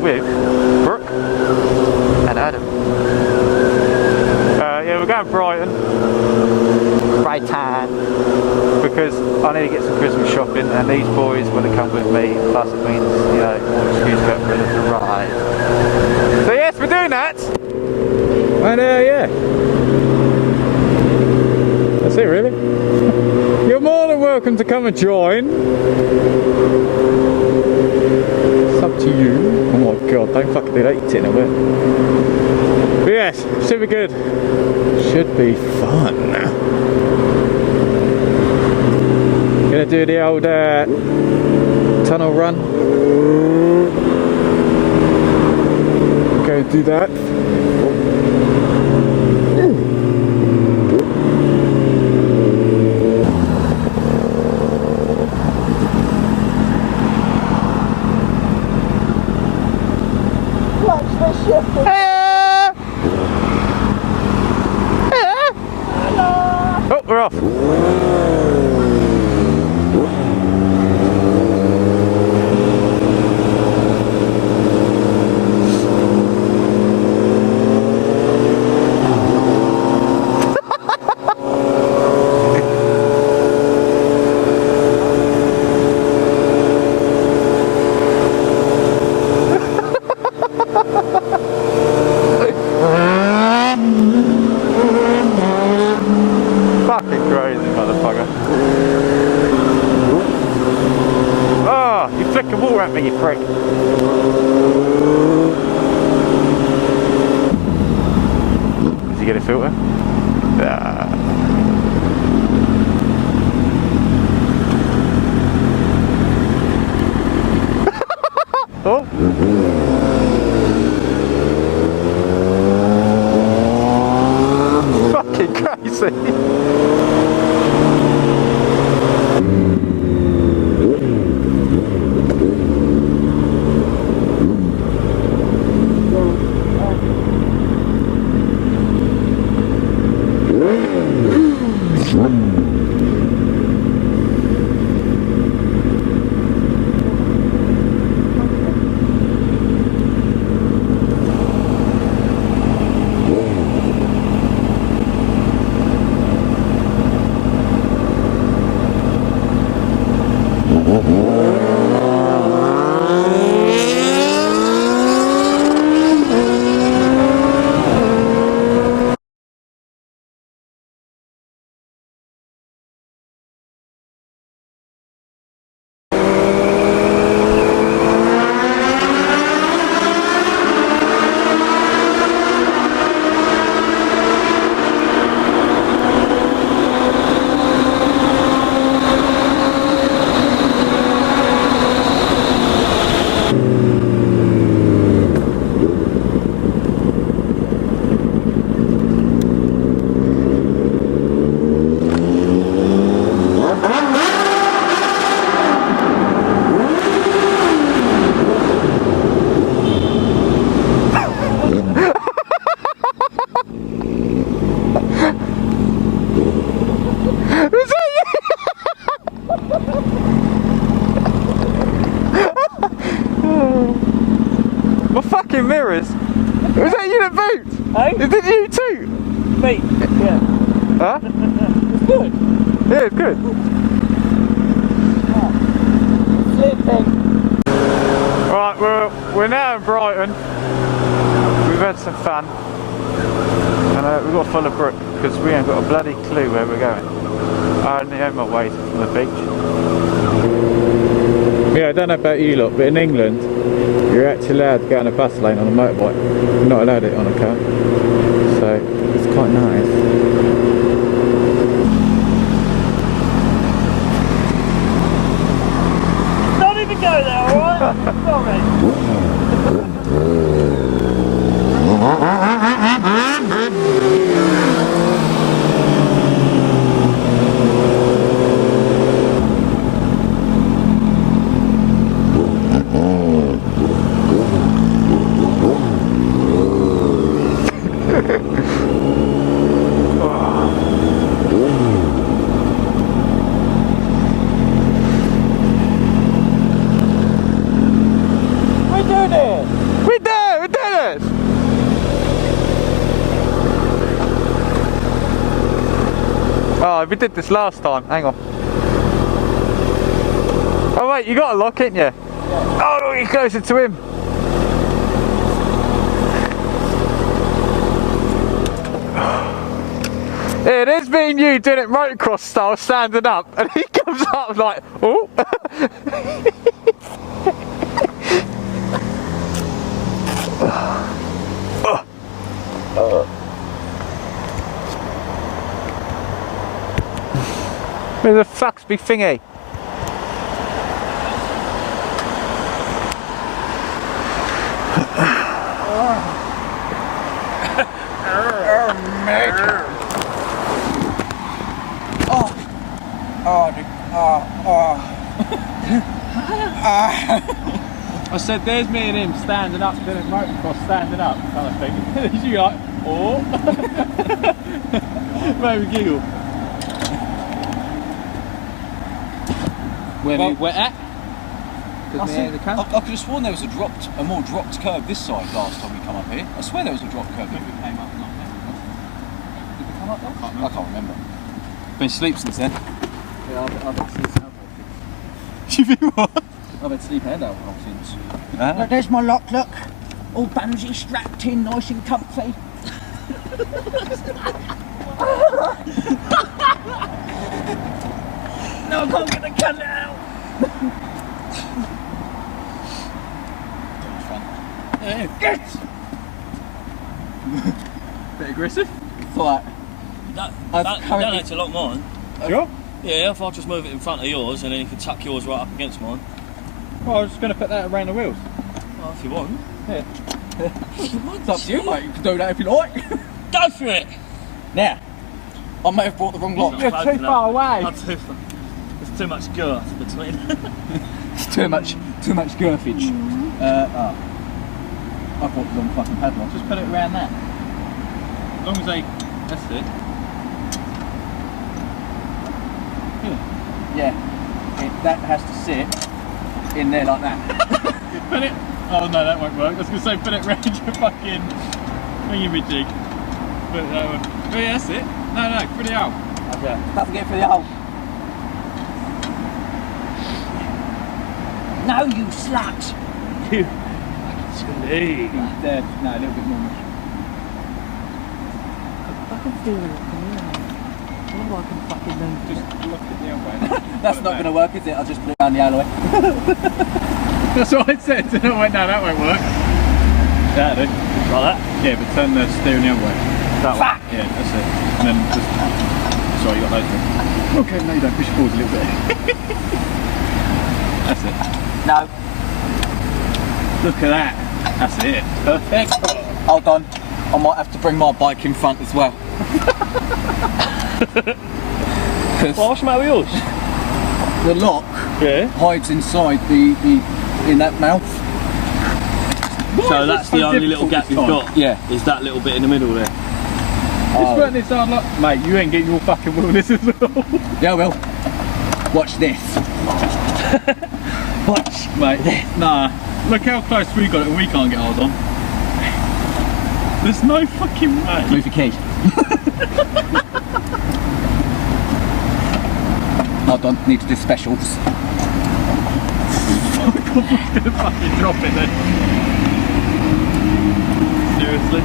with Brooke and Adam. Yeah, we're going Brighton. Because I need to get some Christmas shopping, and these boys want to come with me. Plus, it means, you know, more excuse for them to ride. So yes, we're doing that. And yeah, that's it really. You're more than welcome to come and join. It's up to you. Oh my god, don't fucking do that, you tin of it. But yes, should be good. Should be fun. Gonna do the old tunnel run. Go do that. Oh, we're off. Fucking crazy motherfucker. Oh, you flicking water at me, you prick. Did you get a filter? Oh. Fucking crazy. My fucking mirrors! Was that you that boot? Hey? Did you too? Mate, yeah. Huh? It's good. Yeah, it's good. Sleeping. Right, we're now in Brighton. We've had some fun. And we've got to follow Brooke because we ain't got a bloody clue where we're going. I only on my way from the beach. Yeah, I don't know about you lot, but in England, you're actually allowed to go on a bus lane on a motorbike. You're not allowed it on a car. So, it's quite nice. Don't even go there, alright? Sorry. What are we doing here? We did it! Oh, we did this last time. Hang on. Oh wait, you got a lock, ain't you? Yeah. Oh, you're closer to him. It is me and you doing it motocross style, standing up, and he comes up like, oh. Where the fuck's me thingy? I said, there's me and him standing up, doing it motocross, standing up, kind of thing. You like, oh. Made me giggle. Where Well, we wet at? I could have sworn there was a more dropped curve this side last time we come up here. I swear there was a dropped curve. We came up, not Did we come up there? I can't remember. been asleep since then. Yeah, I've had sleep and alcohol You think what? since. I've had sleep and alcohol since. Look, there's my lock, look. All bungee strapped in, nice and comfy. No, I can't get the cunt out. Get! Bit aggressive? Thought That currently- ain't a lot mine. Sure. Yeah, if I just move it in front of yours and then you can tuck yours right up against mine. Well, I was just going to put that around the wheels. Well, if you want. Yeah. it's up to you, mate. You can do that if you like. Go for it! Now, I may have brought the wrong lock. You're too far away. There's too much girth between. It's too much girthage. I brought the wrong fucking padlock. Just put it around that. As long as they... That's it. Yeah, that has to sit in there like that. Put it... Oh no, that won't work. I was going to say put it round your fucking thingy-majig. Put it that way. Oh yeah, that's it. No, put it out. Okay. Don't forget for the hole. No, you slut. You sleep. There, no, a little bit more. I can feel it coming out. I can fucking move Just look at the elbow. That's not going to work, is it? I'll just put it around the alloy. That's what I said. And I went, no, that won't work. That'll do. Like that? Yeah, but turn the steering the other way. That way. Fuck! Yeah, that's it. And then just... Sorry, you got those things. Okay, no, you don't. Push forward a little bit. That's it. No. Look at that. That's it. Perfect. Hold on. I might have to bring my bike in front as well. Well, what's the matter with yours? The lock Yeah. hides inside in that mouth. So that's the only little gap you've got. Yeah. Is that little bit in the middle there? This weren't this hard luck. Mate, you ain't getting your fucking wilderness as well. Yeah, well. Watch this. Watch, mate. Nah. Look how close we got it and we can't get ours on. There's no fucking way. Move your keys. Hold on, need to do specials. I'm gonna fucking drop it then. Seriously.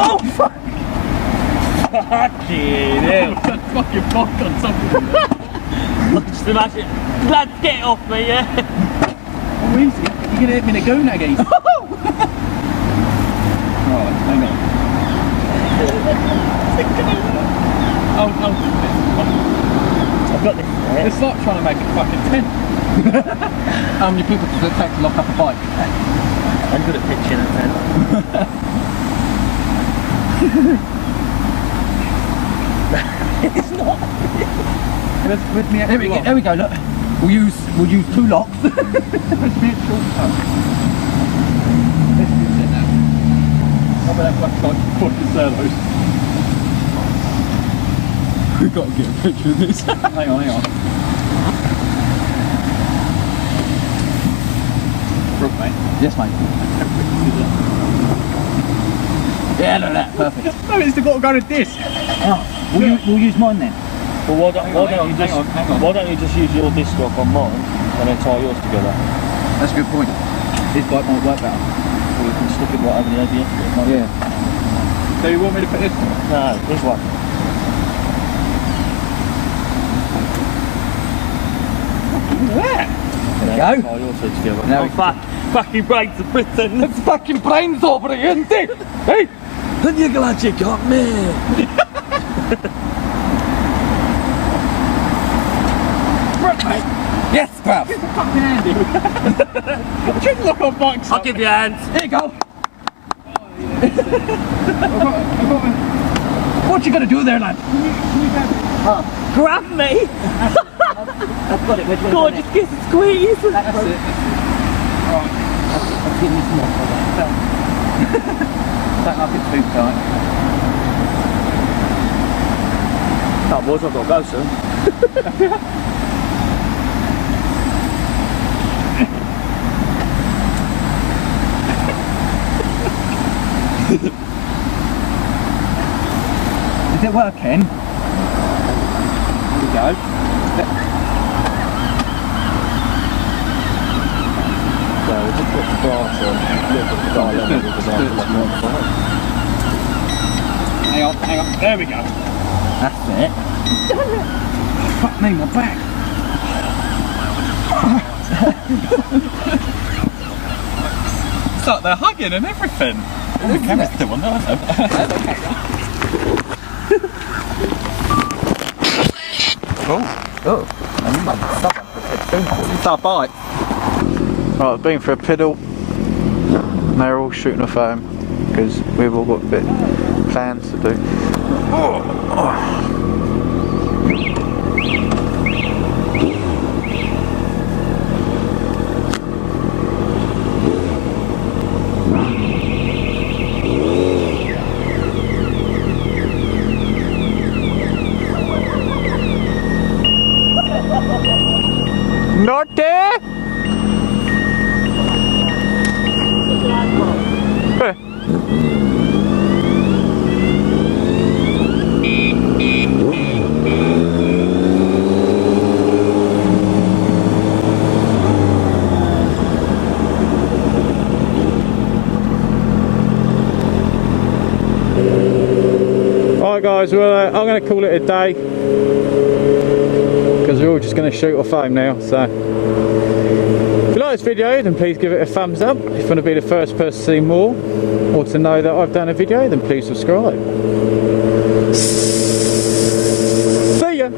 Oh, fuck! Fucking hell. That fucking box on something. Just imagine. Lad, get off me, yeah? Oh, easy. You're going to hit me in the goonag, easy. Right, hang on. I'll do I've got this. this. It's like trying to make a fucking tent. How many people does it take to lock up a bike? I'm good at pitching and then. It's not. With me There we go, look. We'll use 2 locks. Let's be a short Let's do it now. How about that black fucking servos? We've got to get a picture of this. Hang on. Brook, mate. Yes, mate. Yeah, look at that, perfect. No, it's got to go to this. Oh, we'll use mine then. Well, why don't you just use your disc lock on mine and then tie yours together? That's a good point. His bike might work better. Or you can stick it right over the ABS. Yeah. So you want me to put this? No, this one. There you Tie go. yours two together. Now Oh, fucking brains are Britain. It's fucking brains over here, isn't it? Hey! And you're glad you got me. Yes, bruv. Fucking handy. Just look on bikes. I'll give you a hand. Here you go. What you gonna do there, lad? Grab me. I've got it. Where'd you Go on, just kiss and squeeze. That's it. I'll give you some more. Don't like it too tight. No, boys, I've got to go soon. Is it working? Here we go. So we'll just put the brass on, look at the dial level with the Hang on, hang on. There we go. That's it. Fuck me, my back. It's like they're hugging and everything. Oh, the camera's still on there. Oh, and you might stop it. It's our bike. Right, I've been for a piddle. And they're all shooting off home because we've all got a bit plans to do. Not there. Alright guys, well I'm going to call it a day because we're all just going to shoot off home now. So if you like this video then please give it a thumbs up. If you want to be the first person to see more or to know that I've done a video then please subscribe. See ya!